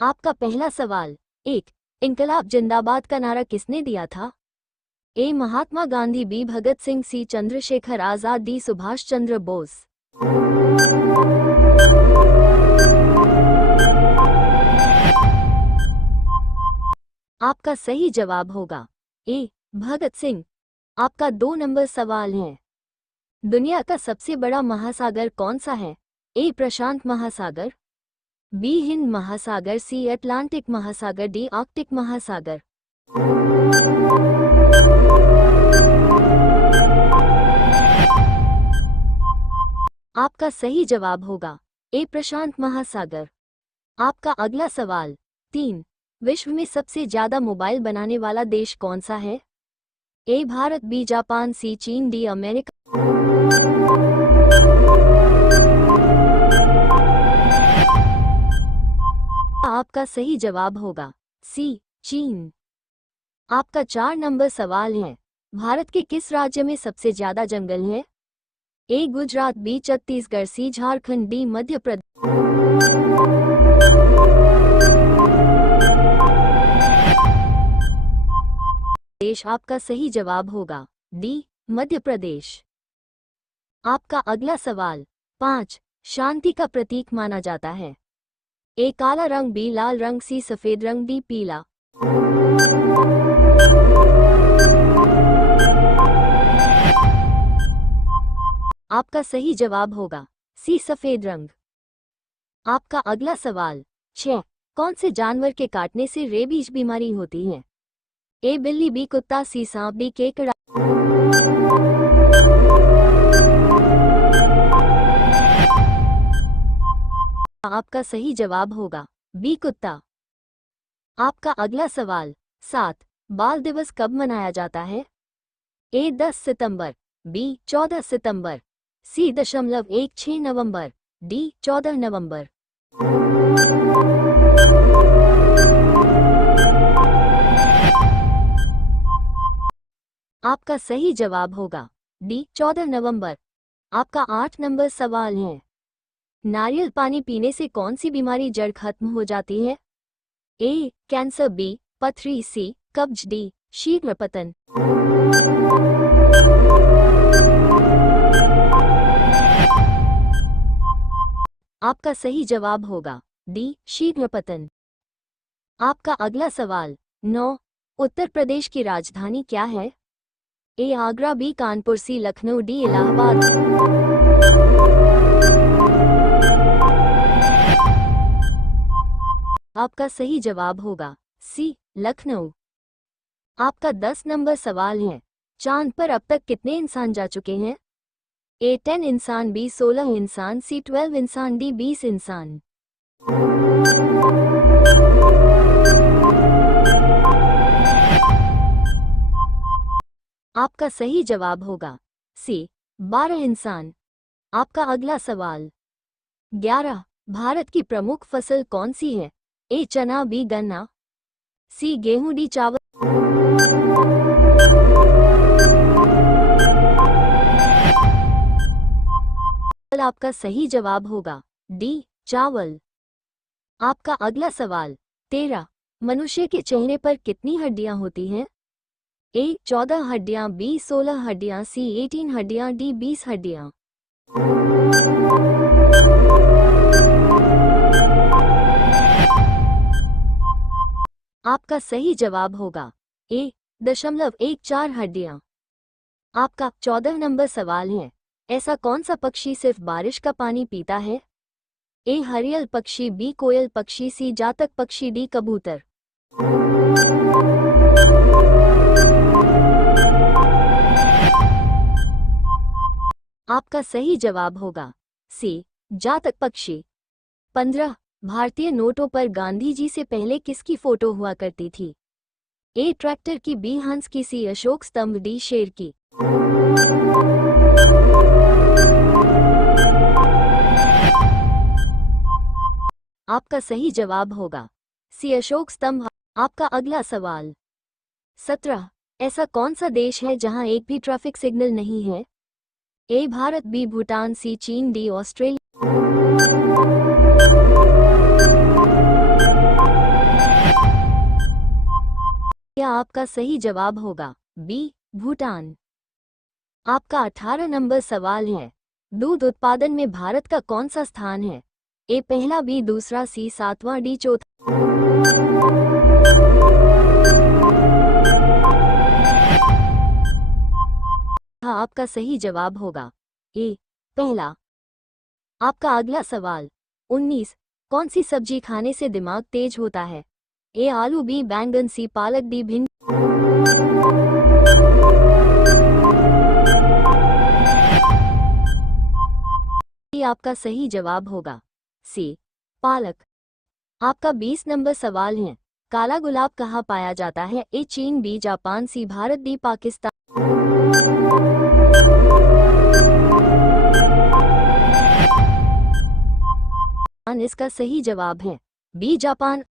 आपका पहला सवाल। एक, इनकलाब जिंदाबाद का नारा किसने दिया था? ए महात्मा गांधी, बी भगत सिंह, सी चंद्रशेखर आजाद, डी सुभाष चंद्र बोस। आपका सही जवाब होगा ए भगत सिंह। आपका 2 नंबर सवाल है। दुनिया का सबसे बड़ा महासागर कौन सा है? ए प्रशांत महासागर, बी हिंद महासागर, सी अटलांटिक महासागर, डी आर्कटिक महासागर। आपका सही जवाब होगा ए प्रशांत महासागर। आपका अगला सवाल। 3, विश्व में सबसे ज्यादा मोबाइल बनाने वाला देश कौन सा है? ए भारत, बी जापान, सी चीन, डी अमेरिका। आपका सही जवाब होगा सी चीन। आपका 4 नंबर सवाल है। भारत के किस राज्य में सबसे ज्यादा जंगल है? ए गुजरात, बी छत्तीसगढ़, सी झारखंड, डी मध्य प्रदेश। आपका सही जवाब होगा डी मध्य प्रदेश। आपका अगला सवाल। 5, शांति का प्रतीक माना जाता है? ए काला रंग, बी लाल रंग, सी सफेद रंग, डी पीला। आपका सही जवाब होगा सी सफेद रंग। आपका अगला सवाल। 6, कौन से जानवर के काटने से रेबीज बीमारी होती है? ए बिल्ली, बी कुत्ता, सी सांप, डी केकड़ा। आपका सही जवाब होगा बी कुत्ता। आपका अगला सवाल। 7, बाल दिवस कब मनाया जाता है? ए 10 सितंबर, बी 14 सितंबर, सी 0.16 नवंबर, डी 14 नवंबर। आपका सही जवाब होगा डी 14 नवंबर। आपका 8 नंबर सवाल है। नारियल पानी पीने से कौन सी बीमारी जड़ खत्म हो जाती है? ए कैंसर, बी पथरी, सी कब्ज, डी शीघ्र पतन। आपका सही जवाब होगा डी शीघ्र पतन। आपका अगला सवाल। 9, उत्तर प्रदेश की राजधानी क्या है? ए आगरा, बी कानपुर, सी लखनऊ, डी इलाहाबाद। आपका सही जवाब होगा सी लखनऊ। आपका 10 नंबर सवाल है। चांद पर अब तक कितने इंसान जा चुके हैं? ए 10 इंसान, बी 16 इंसान, सी 12 इंसान, डी 20 इंसान। आपका सही जवाब होगा सी 12 इंसान। आपका अगला सवाल। 11, भारत की प्रमुख फसल कौन सी है? ए चना, बी गन्ना, सी गेहूं, डी चावल। आपका सही जवाब होगा डी चावल। आपका अगला सवाल। 13, मनुष्य के चेहरे पर कितनी हड्डियां होती हैं? ए 14 हड्डियां, बी 16 हड्डियां, सी 18 हड्डियां, डी 20 हड्डियां। आपका सही जवाब होगा ए 0.14 हड्डियां। आपका 14 नंबर सवाल है। ऐसा कौन सा पक्षी सिर्फ बारिश का पानी पीता है? ए हरियल पक्षी, बी कोयल पक्षी, सी जातक पक्षी, डी कबूतर। आपका सही जवाब होगा सी जातक पक्षी। 15, भारतीय नोटों पर गांधी जी से पहले किसकी फोटो हुआ करती थी? ए ट्रैक्टर की, बी हंस की, सी अशोक स्तंभ, डी शेर की। आपका सही जवाब होगा सी अशोक स्तंभ। आपका अगला सवाल। 17, ऐसा कौन सा देश है जहां एक भी ट्रैफिक सिग्नल नहीं है? ए भारत, बी भूटान, सी चीन, डी ऑस्ट्रेलिया। क्या आपका सही जवाब होगा बी भूटान। आपका 18 नंबर सवाल है, दूध उत्पादन में भारत का कौन सा स्थान है? ए पहला, बी दूसरा, सी सातवां, डी चौथा। आपका सही जवाब होगा ए पहला। आपका अगला सवाल 19, कौन सी सब्जी खाने से दिमाग तेज होता है? ए आलू, बी बैंगन, सी पालक, डी भिंडी। आपका सही जवाब होगा सी पालक। आपका 20 नंबर सवाल है, काला गुलाब कहाँ पाया जाता है? ए चीन, बी जापान, सी भारत, डी पाकिस्तान। इसका सही जवाब है बी जापान।